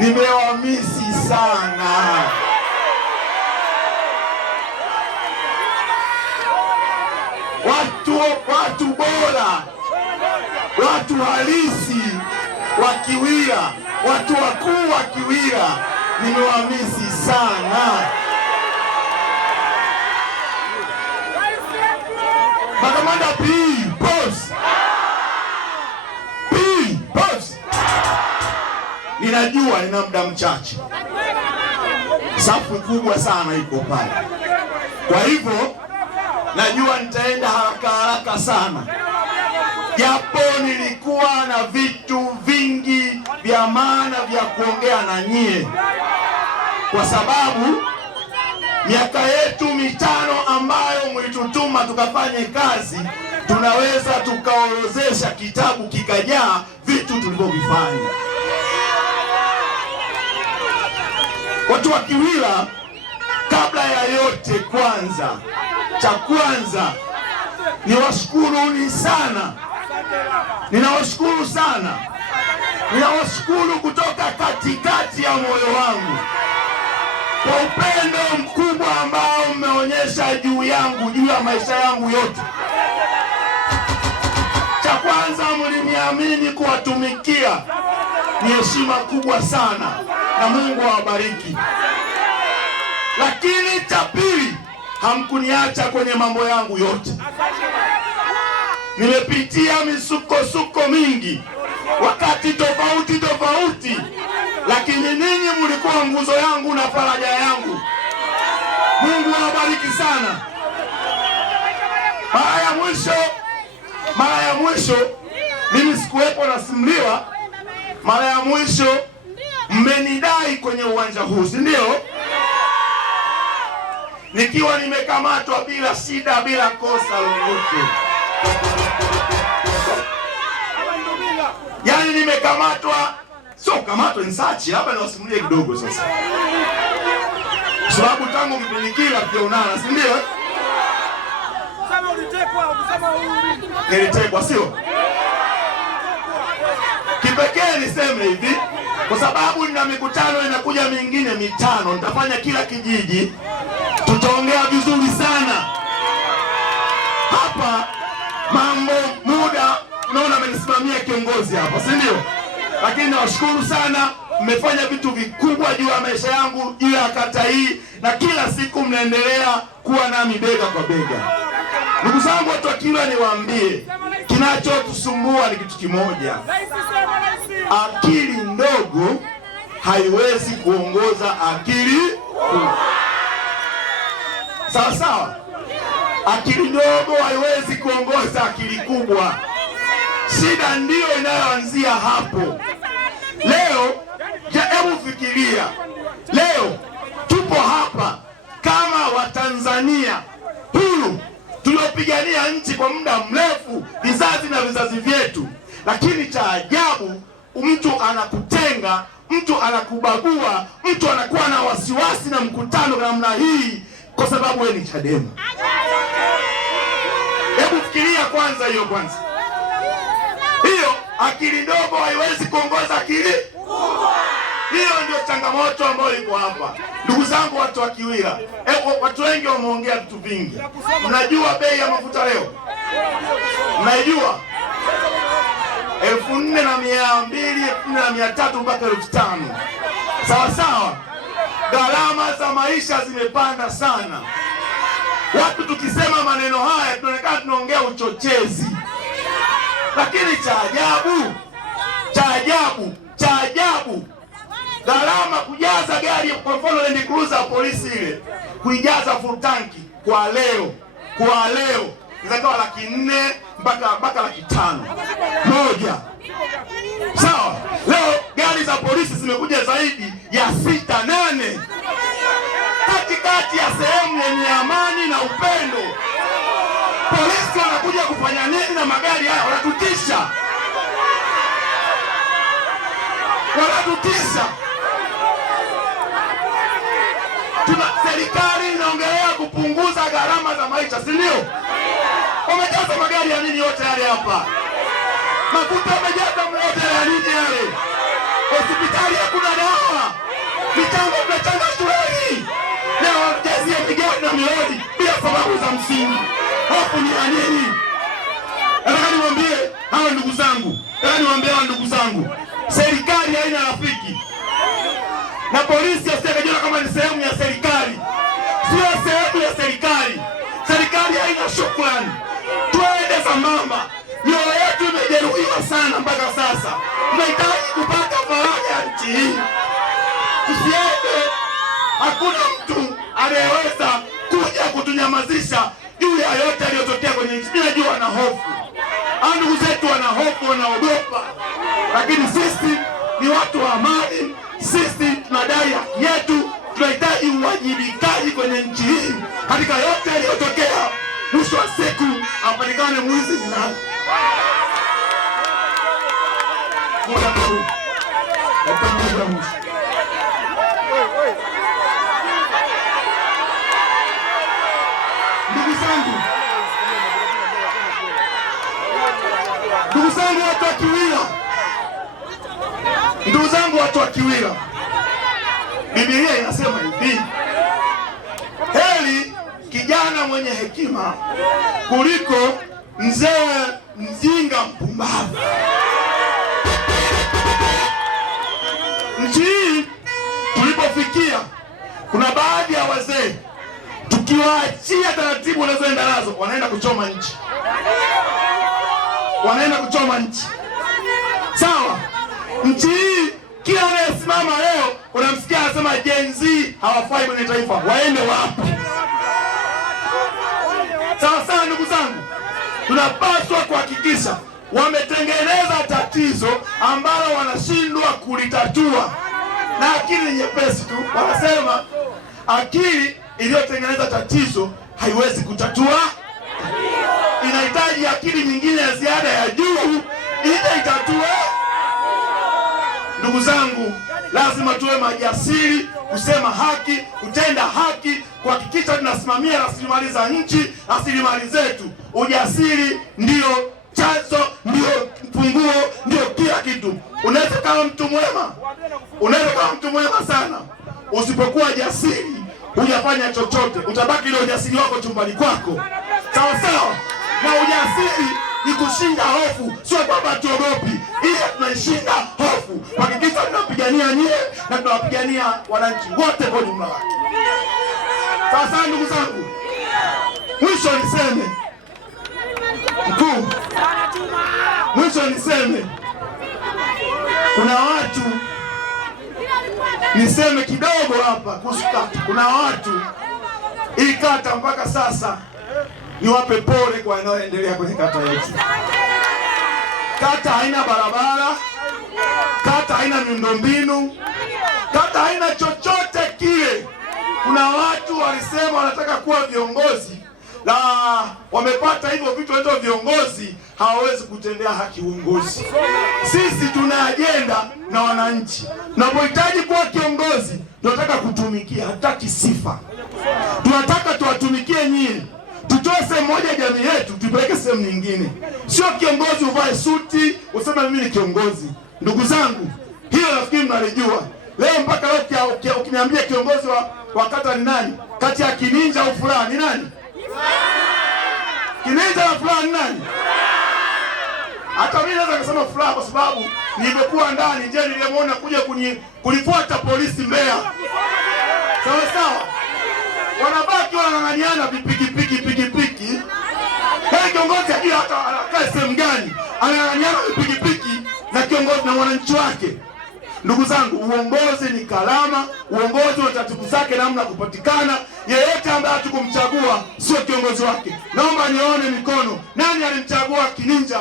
Nimewamisi sana. Watu bora, watu halisi wa Kiwira, watu wakuu wa Kiwira, nimewamisi sana. Makamanda boss. Ninajua nina muda mchache, safu kubwa sana iko pale, kwa hivyo najua nitaenda haraka sana, japo nilikuwa na vitu vingi vya maana vya kuongea na nyie, kwa sababu miaka yetu mitano ambayo mlitutuma tukafanye kazi, tunaweza tukaorozesha kitabu kikajaa vitu tulivyovifanya. Watu wa Kiwira, kabla ya yote, cha kwanza niwashukuruni sana. Ninawashukuru sana, ninawashukuru kutoka katikati ya moyo wangu kwa upendo mkubwa ambao mmeonyesha juu yangu, juu ya maisha yangu yote. Cha kwanza, mliniamini kuwatumikia, ni heshima kubwa sana na Mungu awabariki. Lakini cha pili, hamkuniacha kwenye mambo yangu yote. Nimepitia misukosuko mingi, wakati tofauti, lakini ninyi mlikuwa nguzo yangu na faraja yangu. Mungu awabariki sana. Mara ya mwisho mimi sikuwepo, nasimuliwa. Mara ya mwisho mmenidai kwenye uwanja huu, si ndio? Nikiwa nimekamatwa bila shida, bila kosa lolote. Yaani nimekamatwa, sio kamatwa nisachi, hapa niwasimulie kidogo sasa. Sababu tangu Mpinikila tuonana, si ndio? Nilitekwa, sio? Kipekee niseme hivi, kwa sababu nina mikutano inakuja mingine mitano, nitafanya kila kijiji, tutaongea vizuri sana hapa. Mambo muda, unaona amenisimamia kiongozi hapa, si ndio? Lakini nawashukuru sana, mmefanya vitu vikubwa juu ya maisha yangu, juu ya kata hii, na kila siku mnaendelea kuwa nami bega kwa bega. Ndugu zangu watu wa Kiwira, niwaambie, kinachotusumbua ni kitu kimoja. Akili ndogo haiwezi kuongoza akili kubwa. Sawa sawa? Akili ndogo haiwezi kuongoza akili kubwa. Shida ndiyo inayoanzia hapo. Leo, hebu fikiria, leo tupo hapa kama Watanzania huru tuliopigania nchi kwa muda mrefu, vizazi na vizazi vyetu, lakini cha ajabu, mtu anakutenga, mtu anakubagua, mtu anakuwa na wasiwasi na mkutano namna hii kwa sababu wewe ni Chadema. Hebu fikiria kwanza hiyo kwanza. Hiyo akili ndogo haiwezi kuongoza akili kubwa. Hiyo ndio changamoto ambayo iko hapa. Ndugu zangu watu wa Kiwira, watu wengi wameongea vitu vingi. Mnajua bei ya mafuta leo? Mnaijua? 4,200, 4,300 mpaka 5,000. Sawa sawa? Gharama za maisha zimepanda sana. Watu tukisema maneno haya tunaonekana tunaongea uchochezi. Lakini cha ajabu, gharama kujaza gari, kwa mfano Land Cruiser polisi ile, kuijaza full tanki kwa leo zakawa 400,000 mpaka 500,000 moja. Sawa? Leo gari za polisi zimekuja zaidi ya 6-8 katikati ya sehemu yenye amani na upendo. Polisi wanakuja kufanya nini na magari haya? Wanatutisha. Serikali inaongelea kupunguza gharama za maisha, si ndio? Wamejaza magari ya nini yote yale hapa? Mafuta wamejaza yote ya nini yale? Hospitali hakuna dawa. Michango tunachanga shuleni. Leo wanajazie migodi na miradi bila sababu za msingi. Hofu ni ya nini? Nataka niwaambie hawa ndugu zangu. Serikali haina rafiki. Na polisi asiyejua kama ni sehemu ya serikali. Sio sehemu ya serikali. Serikali haina shukrani. Tuende sambamba. Mioyo yetu imejeruhiwa sana mpaka sasa. Tunahitaji kupata faraja ya nchi hii. Tusiende. Hakuna mtu anayeweza kuja kutunyamazisha juu ya yote yaliyotokea kwenye nchi. Ninajua wana hofu. Ndugu zetu wana hofu, wanaogopa. Lakini sisi ni watu wa amani. Sisi tunadai haki yetu. Tunahitaji uwajibikaji kwenye nchi hii katika yote yaliyotokea. Mwisho wa siku apatikane mwizi ni nani. Ndugu zangu watu wa Kiwira, Biblia inasema hivi: heri kijana mwenye hekima kuliko mzee mjinga mpumbavu. Nchi hii tulipofikia, kuna baadhi ya wazee tukiwaachia taratibu wanazoenda nazo, wanaenda kuchoma nchi. Sawa? Nchi hii kila anayesimama leo unamsikia anasema Gen Z hawafai kwenye taifa. Waende wapi? Sawa sawa ndugu zangu. Tunapaswa kuhakikisha wametengeneza tatizo ambalo wanashindwa kulitatua. Na akili nyepesi tu. Wanasema akili iliyotengeneza tatizo haiwezi kutatua. Inahitaji akili nyingine ya ziada ya juu ili itatue. Ndugu zangu, lazima tuwe majasiri kusema haki, kutenda haki, kuhakikisha tunasimamia rasilimali za nchi, rasilimali zetu. Ujasiri ndio chanzo, ndio funguo, ndio kila kitu. Unaweza kama mtu mwema sana, usipokuwa jasiri hujafanya chochote. Utabaki ile ujasiri wako chumbani kwako. Sawa sawa? Na ujasiri ni kushinda hofu, sio kwamba tuogopi. Ile tunaishinda hofu. Hakikisha tunapigania nyie na tunawapigania wananchi wote kwa jumla wake. Sasa ndugu zangu, mwisho niseme kuna watu, niseme kidogo hapa kuhusu kata. Kuna watu hii kata mpaka sasa niwape pole kwa yanayoendelea kwenye kata yetu. Kata haina barabara, kata haina miundombinu, kata haina chochote kile. Kuna watu walisema wanataka kuwa viongozi na wamepata hivyo vitu wanaitwa viongozi, hawawezi kutendea haki uongozi. Sisi tuna ajenda na wananchi. Tunapohitaji kuwa kiongozi, tunataka kutumikia, hatutaki sifa. Tunataka tuwatumikie nyie. Tutoe sehemu moja jamii yetu, tupeleke sehemu nyingine. Sio kiongozi uvae suti, useme mimi ni kiongozi. Ndugu zangu, hiyo nafikiri mnalijua. Leo mpaka leo ukiniambia kiongozi wa kata ni nani? Kati ya Kininja au fulani ni nani? Kininja na fulani nani? Hata mimi naweza kusema fulani kwa sababu nimekuwa ndani, je, nilimwona kuja kulifuata polisi Mbeya. Sawa sawa? Wanabaki wanang'aniana pikipiki. Kiongozi ajua hata anakaa sehemu gani. Anang'aniana pikipiki na kiongozi na wananchi wake. Ndugu zangu, uongozi ni kalama, uongozi una taratibu zake namna kupatikana. Yeyote ambaye hatukumchagua sio kiongozi wake. Naomba nione mikono. Nani alimchagua Kininja?